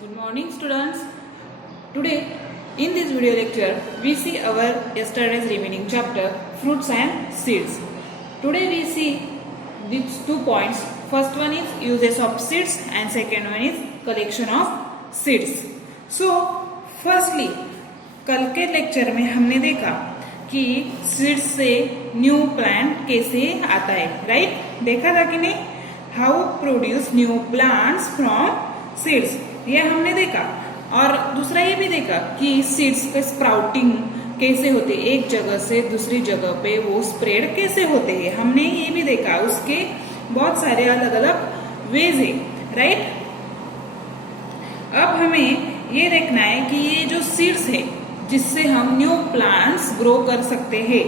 Good morning, students. Today, in this video lecture, we see our yesterday's remaining chapter, Fruits and Seeds. Today we see these 2 points. First one is uses of seeds and second one is collection of seeds. So, firstly, कल के lecture में हमने देखा कि seeds से new plant कैसे आता है, राइट? देखा था कि नहीं? How produce new plants from seeds, ये हमने देखा। और दूसरा ये भी देखा कि सीड्स का स्प्राउटिंग कैसे होते, एक जगह से दूसरी जगह पे वो स्प्रेड कैसे होते हैं, हमने ये भी देखा। उसके बहुत सारे अलग अलग वेज है, राइट? अब हमें ये देखना है कि ये जो सीड्स है जिससे हम न्यू प्लांट्स ग्रो कर सकते हैं,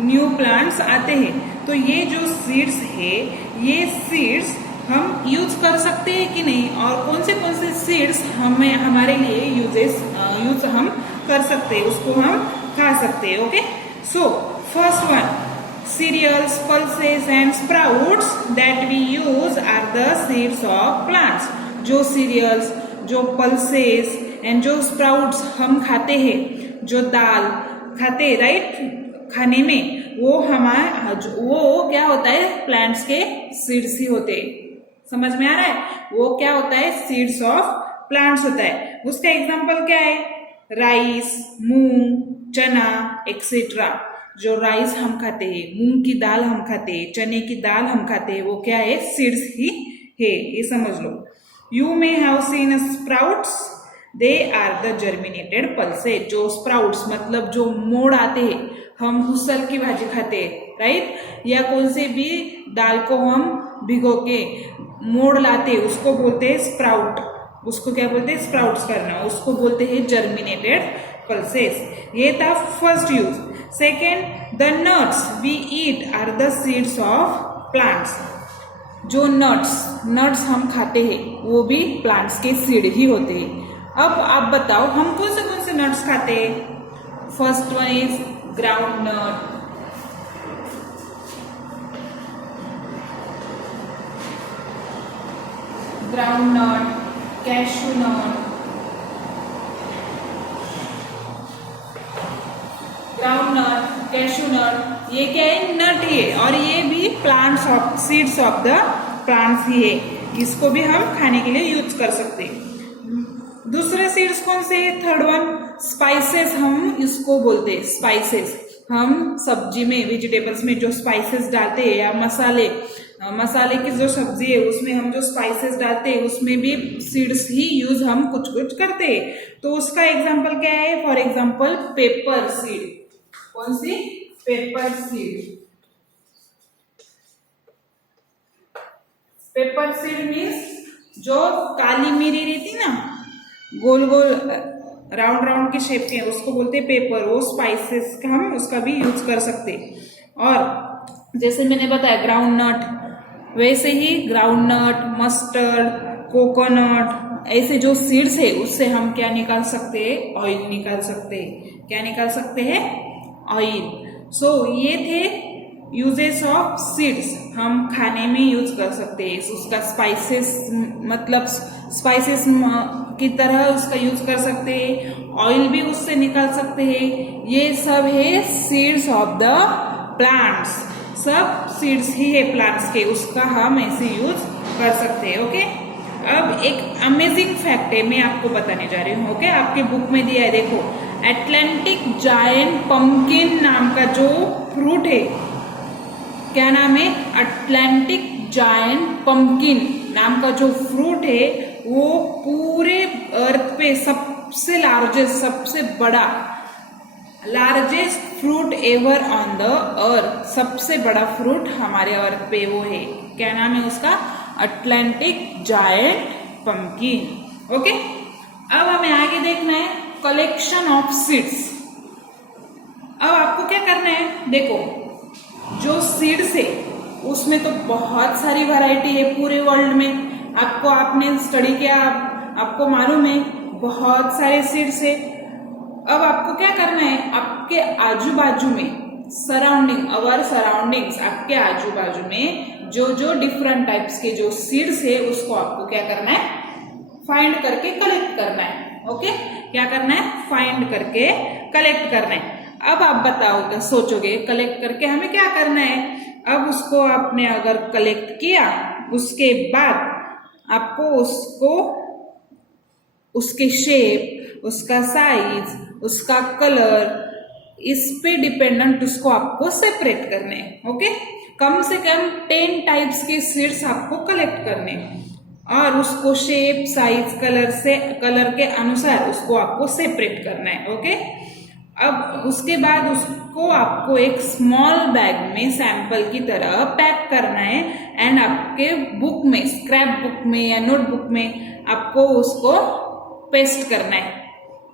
न्यू प्लांट्स आते हैं, तो ये जो सीड्स है ये सीड्स हम यूज कर सकते हैं कि नहीं, और कौन से सीड्स हमें हमारे लिए यूज हम कर सकते हैं, उसको हम खा सकते हैं। Okay, so first one, cereals, pulses and sprouts that we use are the seeds of plants. जो cereals, जो pulses and जो sprouts हम खाते हैं, जो दाल खाते हैं, राइट, खाने में वो क्या होता है, प्लांट्स के सीड्स ही होते हैं। समझ में आ रहा है? वो क्या होता है, सीड्स ऑफ प्लांट्स होता है। उसका एग्जांपल क्या है, राइस, मूंग, चना एक्सेट्रा। जो राइस हम खाते हैं, मूंग की दाल हम खाते हैं, चने की दाल हम खाते हैं, वो क्या है, सीड्स ही है, ये समझ लो। You may have seen sprouts, they are the germinated pulses. जो स्प्राउट्स मतलब जो मोड़ आते हैं, हम हुसल की भाजी खाते हैं, राइट, या कौन से भी दाल को हम भिगो के मोड़ लाते, उसको बोलते हैं स्प्राउट। उसको क्या बोलते हैं, स्प्राउट्स करना, उसको बोलते हैं जर्मिनेटेड पल्सेस। ये था first use. Second, the nuts we eat are the seeds of plants. जो नट्स हम खाते हैं वो भी प्लांट्स के सीड ही होते हैं। अब आप बताओ हम कौन से नट्स खाते हैं। First one is ground nut, ground nut, cashew nut, ground nut, cashew nut, ये क्या है, नट ही है, और ये भी plants of seeds of the plants ही है। इसको भी हम खाने के लिए यूज कर सकते हैं। दूसरे सीड्स कौन से है, थर्ड वन, स्पाइसेस हम इसको बोलते हैं। स्पाइसेस हम सब्जी में, वेजिटेबल्स में जो स्पाइसेस डालते हैं, या मसाले की जो सब्जी है उसमें हम जो स्पाइसेस डालते हैं उसमें भी सीड्स ही यूज हम कुछ करते हैं। तो उसका एग्जांपल क्या है, फॉर एग्जांपल पेपर सीड। कौन सी, pepper seed. Pepper seed means जो काली मिरी रहती ना, गोल गोल राउंड के शेप के, उसको बोलते हैं पेपर। वो स्पाइसेस का हम उसका भी यूज कर सकते। और जैसे मैंने बताया ग्राउंड नट, वैसे ही ग्राउंड नट, मस्टर्ड, कोकोनट, ऐसे जो सीड्स है उससे हम क्या निकाल सकते हैं, ऑयल निकाल सकते हैं। क्या निकाल सकते हैं, ऑयल। सो ये थे यूजेस ऑफ सीड्स, हम खाने में यूज कर सकते हैं। उसका स्पाइसेस मतलब स्पाइसेस की तरह उसका यूज कर सकते हैं, ऑयल भी उससे निकाल सकते हैं। ये सब है सीड्स ऑफ द प्लांट्स, सब सीड्स ही है प्लांट्स के, उसका हम ऐसे यूज कर सकते हैं। ओके, अब एक अमेजिंग फैक्ट है, मैं आपको बताने जा रही हूँ। ओके, आपके बुक में दिया है, देखो, अटलांटिक जायंट पंपकिन नाम का जो फ्रूट है, क्या नाम है, अटलांटिक जायंट पंपकिन नाम का जो फ्रूट है, वो पूरे अर्थ पे सबसे लार्जेस्ट, सबसे बड़ा, largest fruit ever on the earth, सबसे बड़ा फ्रूट हमारे अर्थ पे वो है। क्या नाम है उसका, अटलांटिक जायंट पंपकिन। ओके, अब हमें आगे देखना है कलेक्शन ऑफ सीड्स। अब आपको क्या करना है, देखो, जो सीड्स है उसमें तो बहुत सारी वैरायटी है पूरे वर्ल्ड में। आपने स्टडी किया, आपको मालूम है बहुत सारे सीड्स है। अब आपको क्या करना है, आपके आजू बाजू में, सराउंडिंग्स, आपके आजू बाजू में जो डिफरेंट टाइप्स के जो सीड्स है उसको आपको क्या करना है, फाइंड करके कलेक्ट करना है। ओके, क्या करना है? फाइंड करके कलेक्ट करना है। अब आप बताओगे, सोचोगे कलेक्ट करके हमें क्या करना है? अब उसको आपने अगर कलेक्ट किया, उसके बाद आपको उसको उसके शेप, उसका साइज, उसका कलर, इस पे डिपेंडेंट उसको आपको सेपरेट करने हैं। ओके, कम से कम 10 टाइप्स के सीड्स आपको कलेक्ट करने हैं और उसको शेप, साइज, कलर के अनुसार उसको आपको सेपरेट करना है। ओके, अब उसके बाद उसको आपको एक स्मॉल बैग में सैंपल की तरह पैक करना है एंड आपके बुक में, स्क्रैप बुक में या नोटबुक में आपको उसको पेस्ट करना है।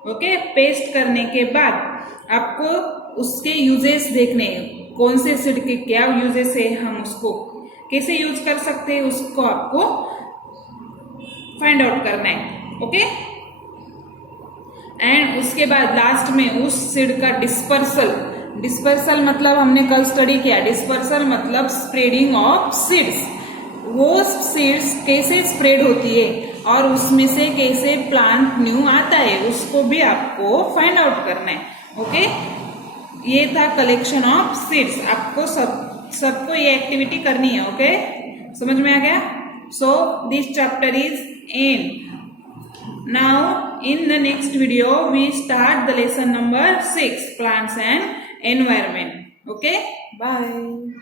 ओके, पेस्ट करने के बाद आपको उसके यूजेस देखने हैं, कौन से सीड के क्या यूजेस है, हम उसको कैसे यूज कर सकते हैं, उसको आपको फाइंड आउट करना है। ओके, एंड उसके बाद लास्ट में उस सीड का डिस्पर्सल मतलब हमने कल स्टडी किया, डिस्पर्सल मतलब स्प्रेडिंग ऑफ सीड्स। वो सीड्स कैसे स्प्रेड होती है और उसमें से कैसे प्लांट न्यू आता है, उसको भी आपको फाइंड आउट करना है। ओके, ये था कलेक्शन ऑफ सीड्स। आपको सबको ये एक्टिविटी करनी है। ओके, समझ में आ गया? So this chapter is and. Now in the next video we start the lesson number 6, plants and environment. Okay, bye.